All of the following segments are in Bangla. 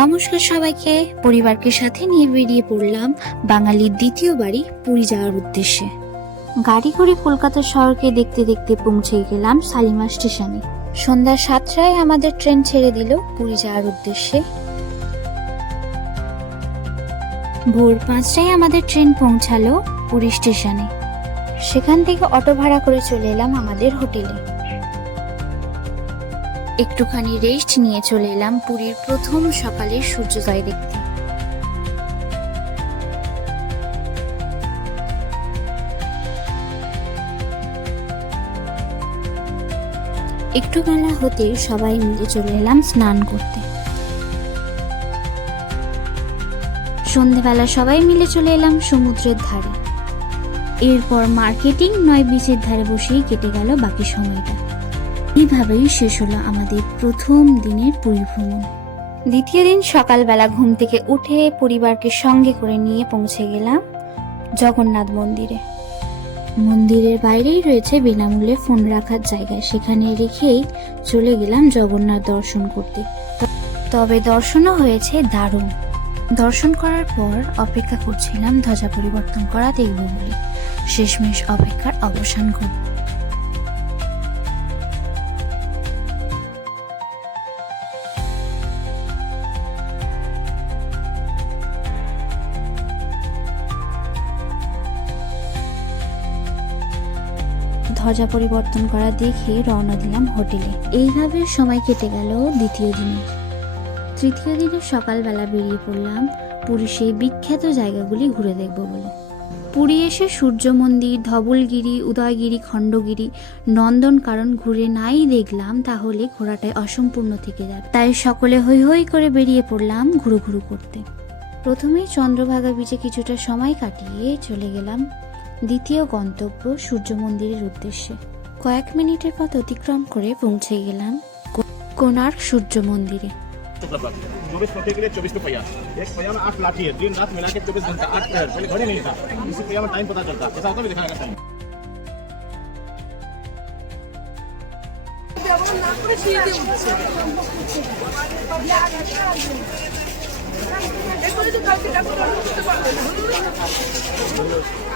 নমস্কার সবাইকে। পরিবারকে সাথে নিয়ে বেরিয়ে পড়লাম বাঙালির দ্বিতীয় বাড়ি পুরী যাওয়ার উদ্দেশ্যে। গাড়ি করে কলকাতা শহরকে দেখতে দেখতে পৌঁছে গেলাম শালিমার স্টেশনে। সন্ধ্যা সাতটায় আমাদের ট্রেন ছেড়ে দিল পুরী যাওয়ার উদ্দেশ্যে। ভোর পাঁচটায় আমাদের ট্রেন পৌঁছালো পুরী স্টেশনে। সেখান থেকে অটো ভাড়া করে চলে এলাম আমাদের হোটেলে। একটুখানি রেস্ট নিয়ে চলে এলাম পুরীর প্রথম সকালের সূর্যোদয় দেখতে। একটু বেলা হতে সবাই মিলে চলে এলাম স্নান করতে। সন্ধেবেলা সবাই মিলে চলে এলাম সমুদ্রের ধারে। এরপর মার্কেটিং নয় বিচের ধারে বসেই কেটে গেল বাকি সময়টা। এইভাবেই শেষ হলো আমাদের প্রথম দিনের পুরী ভ্রমণ দ্বিতীয় দিন সকালবেলা ঘুম থেকে উঠে পরিবারকে সঙ্গে করে নিয়ে পৌঁছে গেলাম জগন্নাথ মন্দিরে। মন্দিরের বাইরেই রয়েছে বিনামূল্যে ফোন রাখার জায়গা। সেখানে রেখেই চলে গেলাম জগন্নাথ দর্শন করতে। তবে দর্শনও হয়েছে দারুণ। দর্শন করার পর অপেক্ষা করছিলাম ধ্বজা পরিবর্তন করা দেখব বলে। শেষমেশ অপেক্ষার অবসান ঘটল। ধ্বজা পরিবর্তন করা দেখে রওনা দিলাম হোটেলে। এইভাবে সময় কেটে গেল দ্বিতীয় দিনের। তৃতীয় দিনের সকালবেলা বেরিয়ে পড়লাম পুরী সেই বিখ্যাত জায়গাগুলি ঘুরে দেখব বলে। পুরী এসে সূর্য মন্দির, ধবলগিরি, উদয়গিরি, খণ্ডগিরি, নন্দন কারণ ঘুরে নাই দেখলাম, তাহলে ঘোরাটাই অসম্পূর্ণ থেকে যাবে। তাই সকলে হৈ হৈ করে বেরিয়ে পড়লাম ঘুরু ঘুরু করতে। প্রথমেই চন্দ্রভাগা বিচে কিছুটা সময় কাটিয়ে চলে গেলাম দ্বিতীয় গন্তব্য সূর্য মন্দিরের উদ্দেশ্যে কয়েক মিনিটের পথ অতিক্রম করে পৌঁছে গেলাম কো- কোণার্ক সূর্য মন্দিরে चौबीस पत्ते के लिए चौबीस पे पहिया एक पहिया में आठ लाठी है दिन रात मिला के चौबीस घंटा आठ पैर पहले घड़ी नहीं था इसी पहिया में टाइम पता चलता ऐसा होता भी दिखाने का टाइम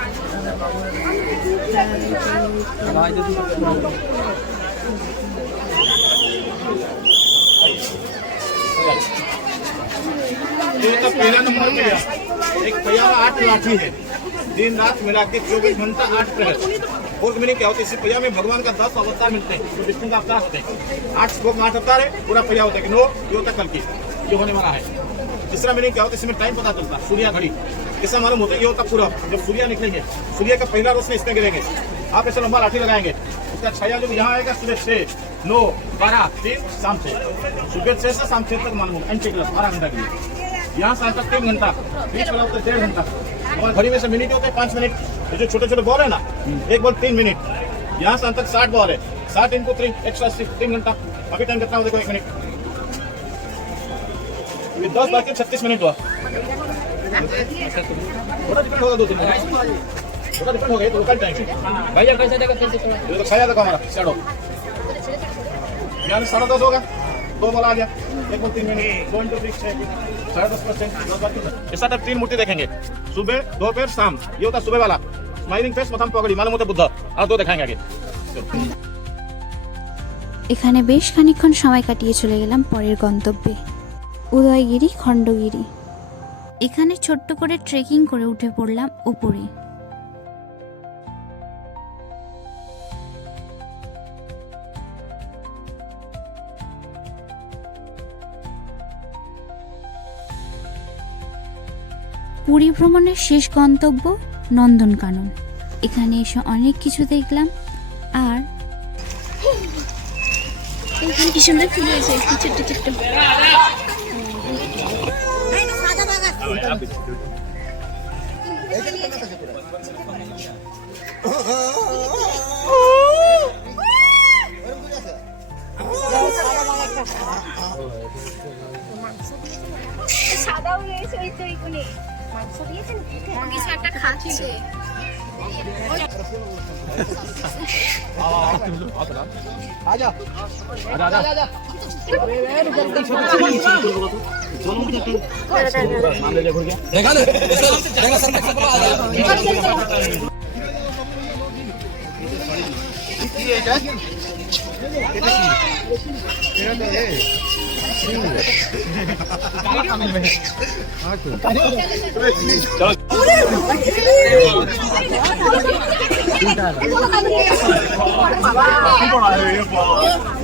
ये तो पहला नंबर पहिया एक में आठ लाठी है। दिन रात मिला के चौबीस घंटा आठ पैर फोर्थ मीनिंग क्या होता है इसी पहिया में भगवान का दस अवतार मिलते हैं। तो विष्णु का अवतार होते हैं। आठ श्लोक में आठ अवतार है, पूरा पहिया होता है। कि नो ये होता कल की ये होने वाला है। तीसरा मीनिंग क्या होता है इसमें टाइम पता चलता सूर्या घड़ी इससे मालूम होता है ये होता पूरा, जब सूर्य निकलेंगे, सूर्य का पहला रोशनी इसमें गिरेंगे। आप ऐसे लंबा लाठी लगाएँगे उसका छाया जो यहाँ आएगा सुबह छह, नौ, बारह, तीन, शाम छह। सुबह छह से शाम छह तक मालूम एंटी क्लब, बारह घंटा के लिए। यहाँ शाम तक तीन घंटा, बीच वाला होता है डेढ़ घंटा। हमारे घड़ी में से मिनट होते हैं, पाँच मिनट। जो छोटे छोटे बॉल है ना, एक बॉल तीन मिनट। यहाँ शाम तक साठ बॉल है। साठ इनको तीन एक सौ अस्सी तीन घंटा। अभी टाइम कितना हो देखो एक मिनट। दस बार के छत्तीस मिनट हुआ। थोड़ा डिपेंड होगा दो तीन मिनट थोड़ा डिपेंड होगा ये तो लोकल टाइम है भैया कैसे देखो कैसे थोड़ा ये तो खाया देखो हमारा शैडो यहाँ से साढ़े दस होगा दो बॉल आ गया एक बॉल तीन मिनट दो इंटू सिक्स छः साढ़े दस परसेंट इस टाइप तीन मूर्ति देखेंगे सुबह दोपहर शाम ये होता है सुबह वाला स्माइलिंग फेस प्रथम पगड़ी मालूम होता है बुद्ध और दो दिखाएंगे आगे এখানে বেশ খানিকক্ষণ সময় কাটিয়ে চলে গেলাম পরের গন্তব্যে উদয়গিরি খণ্ডগিরি এখানে ছোট্ট করে ট্রেকিং করে উঠে পড়লাম ওপরে। পুরী ভ্রমণের শেষ গন্তব্য নন্দনকানন। এখানে এসে অনেক কিছু দেখলাম, আর কি সুন্দর ফুল হয়েছে কি ছোট্ট ছোট্ট সাদাও রয়েছে ওই তো ওইগুলি মাংস দিয়েছেন কিছু একটা খাচ্ছে देखा ना देखा सर देखा आ रहा है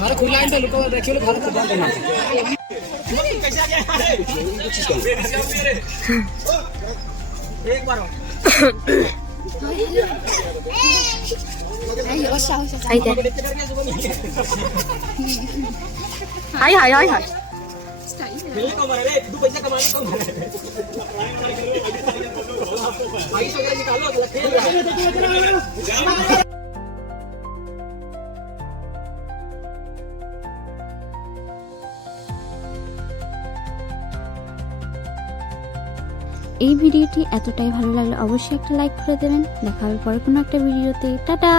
घर खुला है तो लुको देखियो घर खुला है एक बार हाय हाय हाय हाय हाय मिलने को मरा रे तू पैसा कमाने को मरा এই ভিডিওটি এতটাই ভালো লাগলে অবশ্যই একটা লাইক করে দেবেন। দেখা হবে পরে কোনো একটা ভিডিওতে। টাটা!